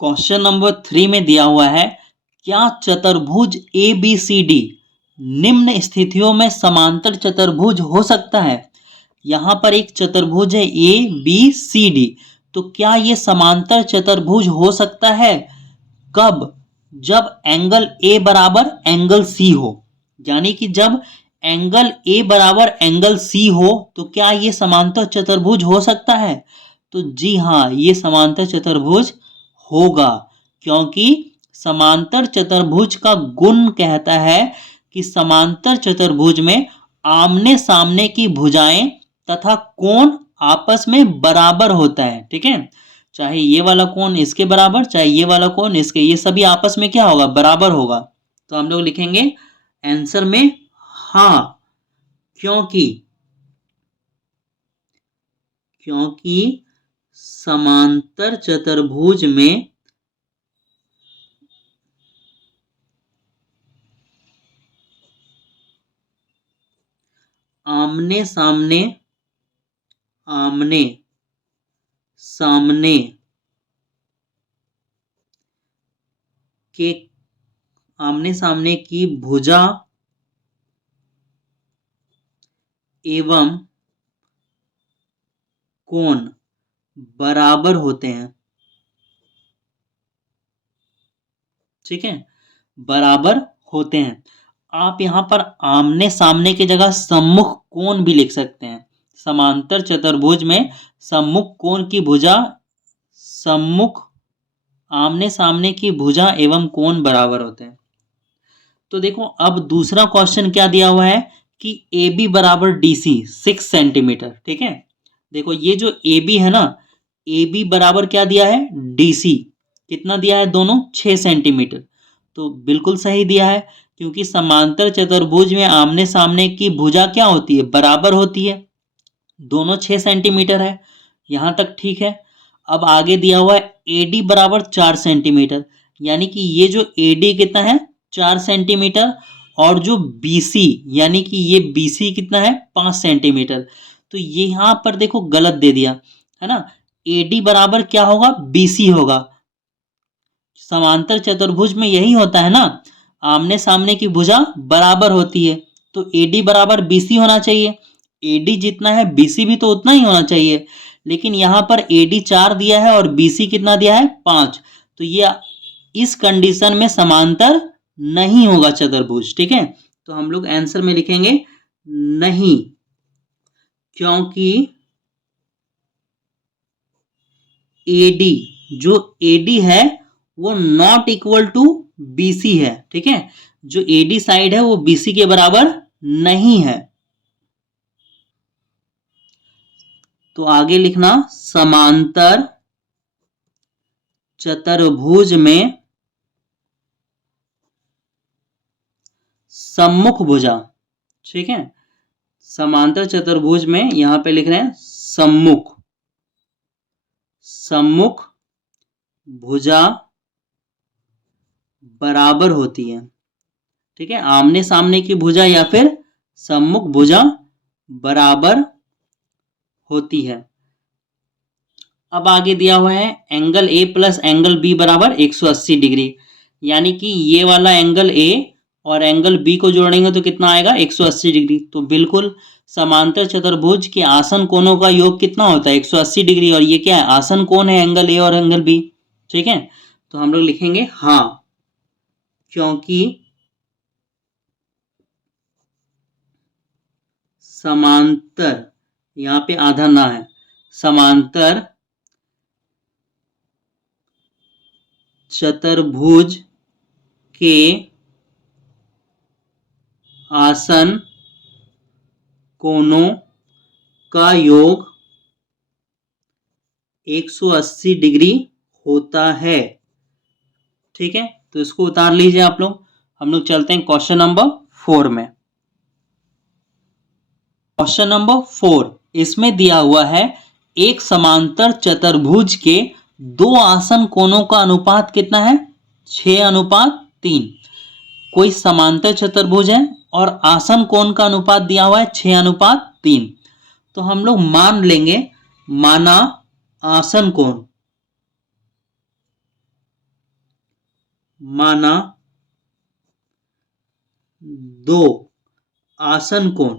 Question number 3 में दिया हुआ है, क्या चतुर्भुज ABCD निम्न स्थितियों में समांतर चतुर्भुज हो सकता है? यहां पर एक चतुर्भुज है ABCD, तो क्या ये समांतर चतुर्भुज हो सकता है? कब? जब एंगल A बराबर एंगल C हो, यानी कि जब एंगल A बराबर एंगल C हो तो क्या ये समांतर चतुर्भुज हो सकता है? तो जी हाँ, ये समांतर चतुर्भुज होगा, क्योंकि समांतर चतुर्भुज का गुण कहता है कि समांतर चतुर्भुज में आमने सामने की भुजाएं तथा कोण आपस में बराबर होता है। ठीक है, चाहे ये वाला कोण इसके बराबर, चाहे ये वाला कोण इसके, ये सभी आपस में क्या होगा? बराबर होगा। तो हम लोग लिखेंगे आंसर में हाँ, क्योंकि समांतर चतुर्भुज में आमने सामने के आमने सामने की भुजा एवं कोण बराबर होते हैं। ठीक है, बराबर होते हैं। आप यहां पर आमने सामने की जगह सम्मुख कोण भी लिख सकते हैं। समांतर चतुर्भुज में सम्मुख कोण की भुजा, सम्मुख आमने सामने की भुजा एवं कोण बराबर होते हैं। तो देखो, अब दूसरा क्वेश्चन क्या दिया हुआ है कि AB बराबर DC 6 सेंटीमीटर। ठीक है, देखो ये जो AB है ना, AB बराबर क्या दिया है? DC कितना दिया है? दोनों 6 सेंटीमीटर। तो बिल्कुल सही दिया है, क्योंकि समांतर चतुर्भुज में आमने सामने की भुजा क्या होती है? बराबर होती है। दोनों 6 सेंटीमीटर है, यहां तक ठीक है। अब आगे दिया हुआ है AD बराबर 4 सेंटीमीटर, यानी कि ये जो AD कितना है? 4 सेंटीमीटर, और जो BC यानी कि ये BC कितना है? 5 सेंटीमीटर। तो ये यहां पर देखो गलत दे दिया है ना। AD बराबर क्या होगा? BC होगा। समांतर चतुर्भुज में यही होता है ना, आमने सामने की भुजा बराबर होती है, तो AD बराबर BC होना चाहिए। AD जितना है BC भी तो उतना ही होना चाहिए, लेकिन यहां पर AD 4 दिया है और BC कितना दिया है? 5। तो ये इस कंडीशन में समांतर नहीं होगा चतुर्भुज। ठीक है, तो हम लोग आंसर में लिखेंगे नहीं, क्योंकि AD, जो AD है वो नॉट इक्वल टू BC है। ठीक है, जो AD साइड है वो BC के बराबर नहीं है। तो आगे लिखना, समांतर चतुर्भुज में सम्मुख भुजा। ठीक है, समांतर चतुर्भुज में यहां पे लिख रहे हैं सम्मुख भुजा बराबर होती है। ठीक है, आमने सामने की भुजा या फिर सम्मुख भुजा बराबर होती है। अब आगे दिया हुआ है angle A plus angle B बराबर 180 डिग्री, यानी कि ये वाला एंगल A और एंगल B को जोड़ेंगे तो कितना आएगा? 180 डिग्री। तो बिल्कुल समांतर चतुर्भुज के आसन कोणों का योग कितना होता है? 180 डिग्री, और ये क्या है? आसन कोण है एंगल A और एंगल B। ठीक है, तो हम लोग लिखेंगे हाँ, क्योंकि समांतर, यहां पे आधा ना है, समांतर चतुर्भुज के आसन कोणों का योग 180 डिग्री होता है। ठीक है, तो इसको उतार लीजिए आप लोग। हम लोग चलते हैं क्वेश्चन नंबर 4 में। क्वेश्चन नंबर 4, इसमें दिया हुआ है एक समांतर चतुर्भुज के दो आसन कोणों का अनुपात कितना है? 6:3। कोई समांतर चतुर्भुज है और आसन कोण का अनुपात दिया हुआ है 6:3। तो हम लोग मान लेंगे, माना आसन कोण, माना दो आसन कोण,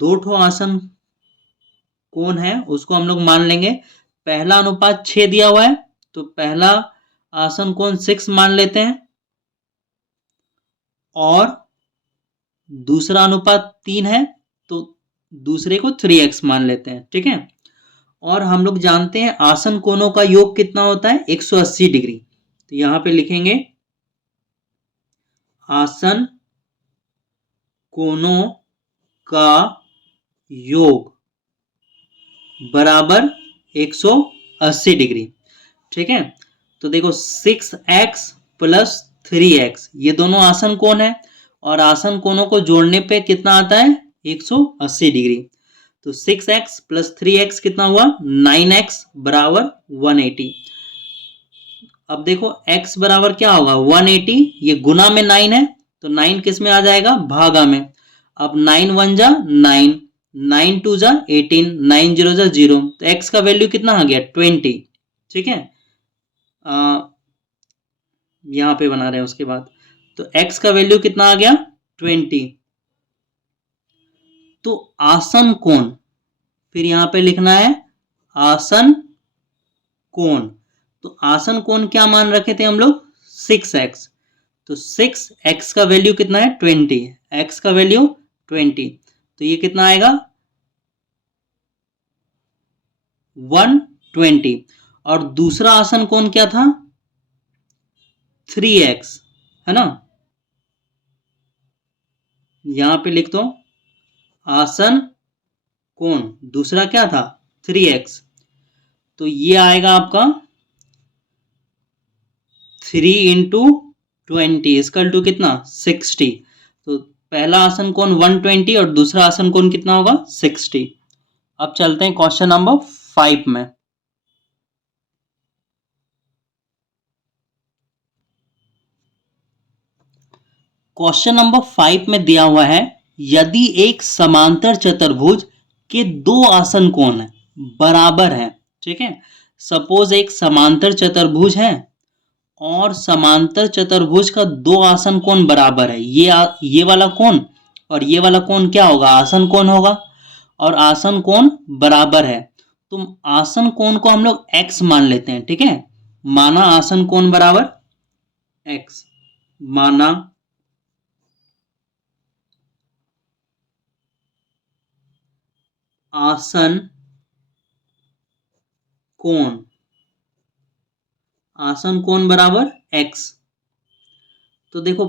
दो ठो आसन कोण है उसको हम लोग मान लेंगे। पहला अनुपात 6 दिया हुआ है तो पहला आसन कोण 6 मान लेते हैं और दूसरा अनुपात 3 है तो दूसरे को 3x मान लेते हैं। ठीक है, और हम लोग जानते हैं आसन कोणों का योग कितना होता है 180 डिग्री। तो यहां पे लिखेंगे आसन कोणों का योग बराबर 180 डिग्री। ठीक है, तो देखो 6x प्लस 3x ये दोनों आसन कोण है और आसन कोणों को जोड़ने पे कितना आता है 180 डिग्री। तो 6x प्लस 3x कितना हुआ 9x बराबर 180। अब देखो x बराबर क्या होगा 180, ये गुना में 9 है तो 9 किस में आ जाएगा भागा में। अब 9 1 जा 9, 9 2 जा 18, 9 0 जा 0, तो x का वैल्यू कितना आ गया 20। ठीक है, यहां पे बना रहे हैं उसके बाद, तो x का वैल्यू कितना आ गया 20। तो आसन कोण फिर यहां पे लिखना है आसन कोण। तो आसन कोण क्या मान रखे थे हम लोग 6x, तो 6x का वैल्यू कितना है 20, x का वैल्यू 20, तो ये कितना आएगा 120। और दूसरा आसन कोण क्या था 3x, है ना, यहां पे लिख दो आसन कोण दूसरा क्या था 3x, तो ये आएगा आपका 3 इंटू 20 इसकल टू कितना 60। तो पहला आसन कोण 120 और दूसरा आसन कोण कितना होगा 60। अब चलते हैं क्वेश्चन नंबर 5 में। क्वेश्चन नंबर 5 में दिया हुआ है यदि एक समांतर चतुर्भुज के दो आसन कोण बराबर है। ठीक है, सपोज एक समांतर चतुर्भुज है और समांतर चतुर्भुज का दो आसन कोण बराबर है, ये वाला कोण और ये वाला कोण क्या होगा आसन कोण होगा और आसन कोण बराबर है। तो आसन कोण को हम लोग x मान लेते हैं। ठीक है, माना आसन कोण बराबर x, माना आसन कोण, आसन कोण बराबर x। तो देखो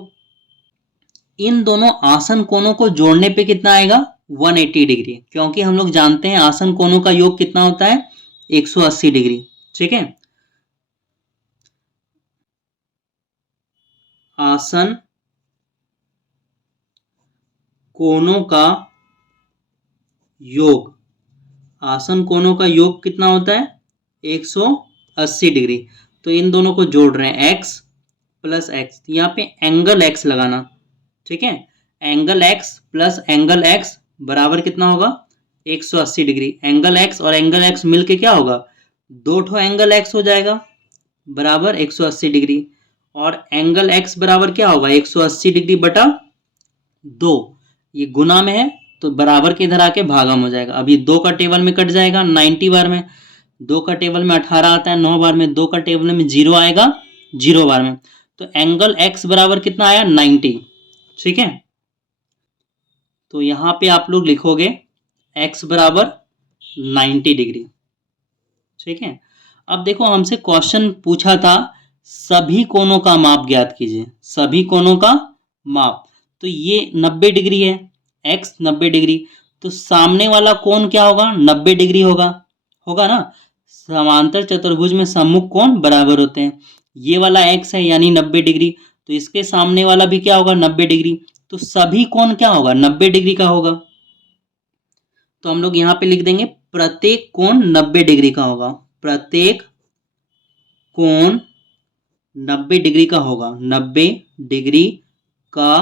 इन दोनों आसन कोणों को जोड़ने पे कितना आएगा 180 डिग्री, क्योंकि हम लोग जानते हैं आसन कोणों का योग कितना होता है 180 डिग्री। ठीक है, आसन कोणों का योग, आसन कोणों का योग कितना होता है 180 डिग्री। तो इन दोनों को जोड़ रहे हैं x प्लस एक्स, यहाँ पे एंगल x लगाना। ठीक है, angle x plus angle x बराबर कितना होगा 180 डिग्री। एंगल x और एंगल x मिलके क्या होगा दो ठो एंगल x हो जाएगा बराबर 180 डिग्री, और एंगल x बराबर क्या होगा 180 डिग्री बटा 2, ये गुना में है तो बराबर के इधर आके भागम हो जाएगा। अब ये 2 का टेबल में कट जाएगा 90 बार में, 2 का टेबल में 18 आता है 9 बार में, 2 का टेबल में 0 आएगा 0 बार में, तो एंगल x बराबर कितना आया 90। ठीक है, तो यहां पे आप लोग लिखोगे x बराबर 90 डिग्री। ठीक है, अब देखो हमसे क्वेश्चन पूछा था सभी कोणों का माप ज्ञात कीजिए, सभी कोणों का माप, तो ये 90 डिग्री है, x 90 डिग्री, तो सामने वाला कोण क्या होगा 90 डिग्री होगा, होगा ना। समांतर चतुर्भुज में सम्मुख कोण बराबर होते हैं, ये वाला x है यानी 90 डिग्री, तो इसके सामने वाला भी क्या होगा 90 डिग्री, तो सभी कोण क्या होगा 90 डिग्री का होगा। तो हम लोग यहां पे लिख देंगे प्रत्येक कोण 90 डिग्री का होगा, प्रत्येक कोण 90 डिग्री का होगा, 90 डिग्री का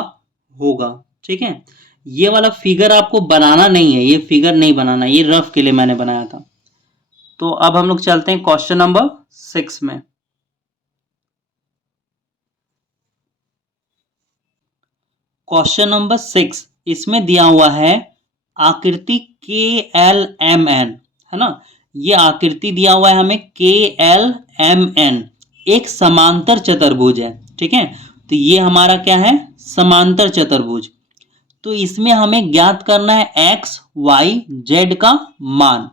होगा। ठीक है, ये वाला फिगर आपको बनाना नहीं है, ये फिगर नहीं बनाना, ये रफ के लिए मैंने बनाया था। तो अब हम लोग चलते हैं क्वेश्चन नंबर 6 में। क्वेश्चन नंबर 6, इसमें दिया हुआ है आकृति KLMN, है ना। ये आकृति दिया हुआ है हमें KLMN, एक समांतर चतुर्भुज है, ठीक है। तो ये हमारा क्या है, समांतर चतुर्भुज। तो इसमें हमें ज्ञात करना है एक्स वाई जेड का मान।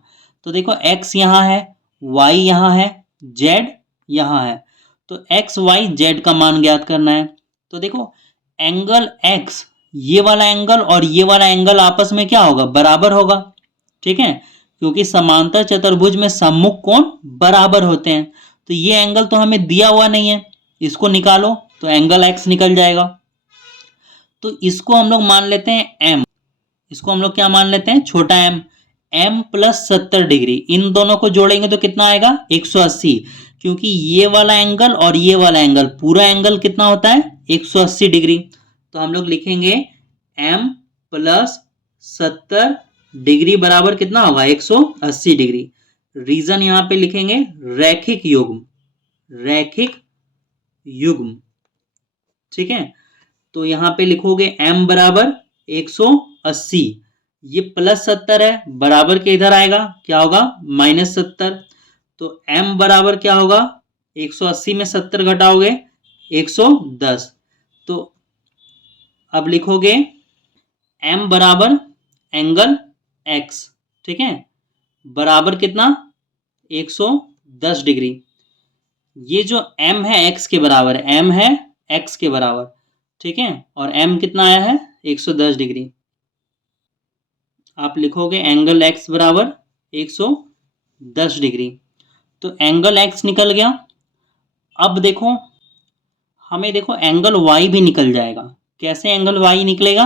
तो देखो x यहाँ है, y यहाँ है, z यहाँ है। तो x y z का मान ज्ञात करना है। तो देखो एंगल x, ये वाला एंगल और ये वाला एंगल आपस में क्या होगा, बराबर होगा, ठीक है, क्योंकि समांतर चतुर्भुज में सम्मुख कोण बराबर होते हैं। तो ये एंगल तो हमें दिया हुआ नहीं है, इसको निकालो तो एंगल x निकल जाएगा। तो इसको हम लोग मान लेते हैं m, इसको हम लोग क्या मान लेते हैं, छोटा m, m प्लस 70 डिग्री, इन दोनों को जोड़ेंगे तो कितना आएगा 180, क्योंकि ये वाला एंगल और ये वाला एंगल, पूरा एंगल कितना होता है 180 डिग्री। तो हम लोग लिखेंगे m प्लस 70 डिग्री बराबर कितना होगा 180 डिग्री। रीजन यहां पे लिखेंगे रैखिक युग्म, रैखिक युग्म, ठीक है। तो यहां पे लिखोगे m बराबर 180, ये प्लस 70 है, बराबर के इधर आएगा क्या होगा -70। तो m बराबर क्या होगा, 180 में 70 घटाओगे 110। तो अब लिखोगे m बराबर एंगल x, ठीक है, बराबर कितना 110 डिग्री। ये जो m है x के बराबर, m है x के बराबर, ठीक है, और m कितना आया है 110 डिग्री। आप लिखोगे एंगल x बराबर 110 डिग्री। तो एंगल x निकल गया। अब देखो हमें, देखो एंगल y भी निकल जाएगा। कैसे एंगल y निकलेगा,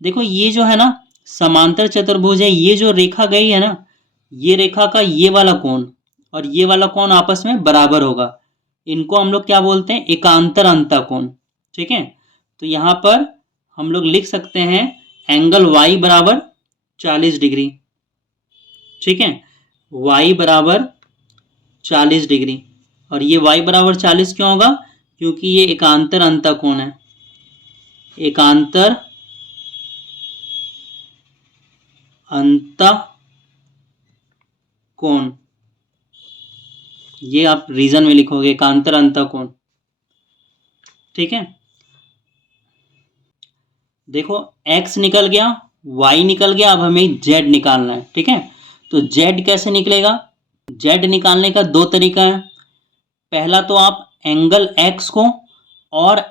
देखो ये जो है ना समांतर चतुर्भुज है, ये जो रेखा गई है ना, ये रेखा का ये वाला कोण और ये वाला कोण आपस में बराबर होगा। इनको हम लोग क्या बोलते हैं, एकांतर अंतःकोण, ठीक है। तो यहां पर हम लोग लिख सकते हैं एंगल y बराबर 40 डिग्री, ठीक है, y बराबर 40 डिग्री। और ये y बराबर 40 क्यों होगा, क्योंकि ये एकांतर अंतःकोण है, एकांतर अंतःकोण, ये आप रीजन में लिखोगे एकांतर अंतःकोण, ठीक है। देखो x निकल गया, y निकल गया, अब हमें z निकालना है, ठीक है। तो z कैसे निकलेगा, z निकालने का दो तरीका है। पहला तो आप एंगल x को और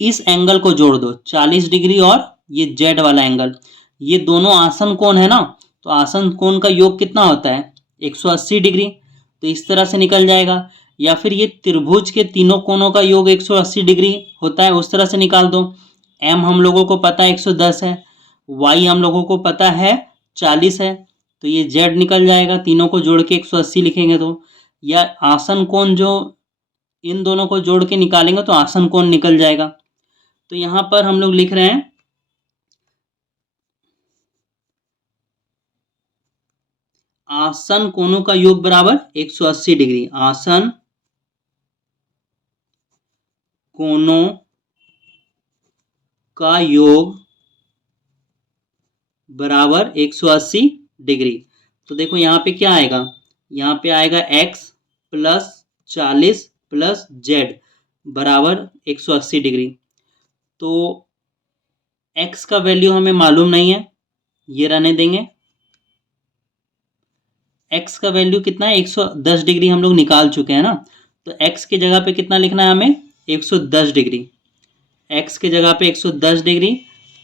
इस एंगल को जोड़ दो 40 डिग्री, और ये z वाला एंगल, ये दोनों आसन कोण है ना, तो आसन कोण का योग कितना होता है 180 डिग्री, तो इस तरह से निकल जाएगा। या फिर ये त्रिभुज के तीनों कोणों का योग 180 डिग्री होता है, उस तरह से निकाल दो। m हम लोगों को पता है 110 है, y हम लोगों को पता है 40 है, तो ये z निकल जाएगा, तीनों को जोड़ के 180 लिखेंगे तो। या आसन कोण जो इन दोनों को जोड़ के निकालेंगे तो आसन कोण निकल जाएगा। तो यहां पर हम लोग लिख रहे हैं आसन कोणों का योग बराबर 180 डिग्री, आसन कोणों का योग बराबर 180 डिग्री। तो देखो यहाँ पे क्या आएगा, यहाँ पे आएगा x प्लस 40 प्लस जेड बराबर 180 डिग्री। तो x का वैल्यू हमें मालूम नहीं है, ये रहने देंगे। x का वैल्यू कितना है 110 डिग्री हम लोग निकाल चुके हैं ना, तो x की जगह पे कितना लिखना है हमें 110 डिग्री, x की जगह पे 110 डिग्री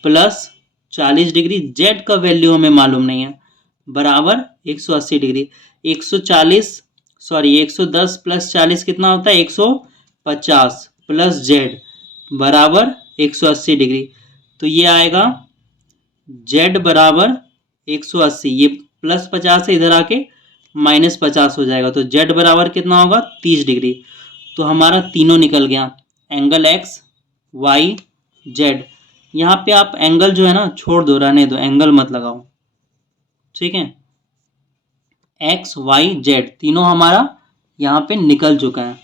प्लस 40 डिग्री, z का वैल्यू हमें मालूम नहीं है, बराबर 180 डिग्री। 110 प्लस 40 कितना होता है 150 प्लस z बराबर 180 डिग्री। तो ये आएगा z बराबर 180, ये प्लस 50 है, इधर आके माइनस 50 हो जाएगा, तो z बराबर कितना होगा 30 डिग्री। तो हमारा तीनों निकल गया, एंगल x y z। यहाँ पे आप एंगल जो है ना छोड़ दो, रहने दो, एंगल मत लगाओ, ठीक है। x y z तीनों हमारा यहाँ पे निकल चुका है।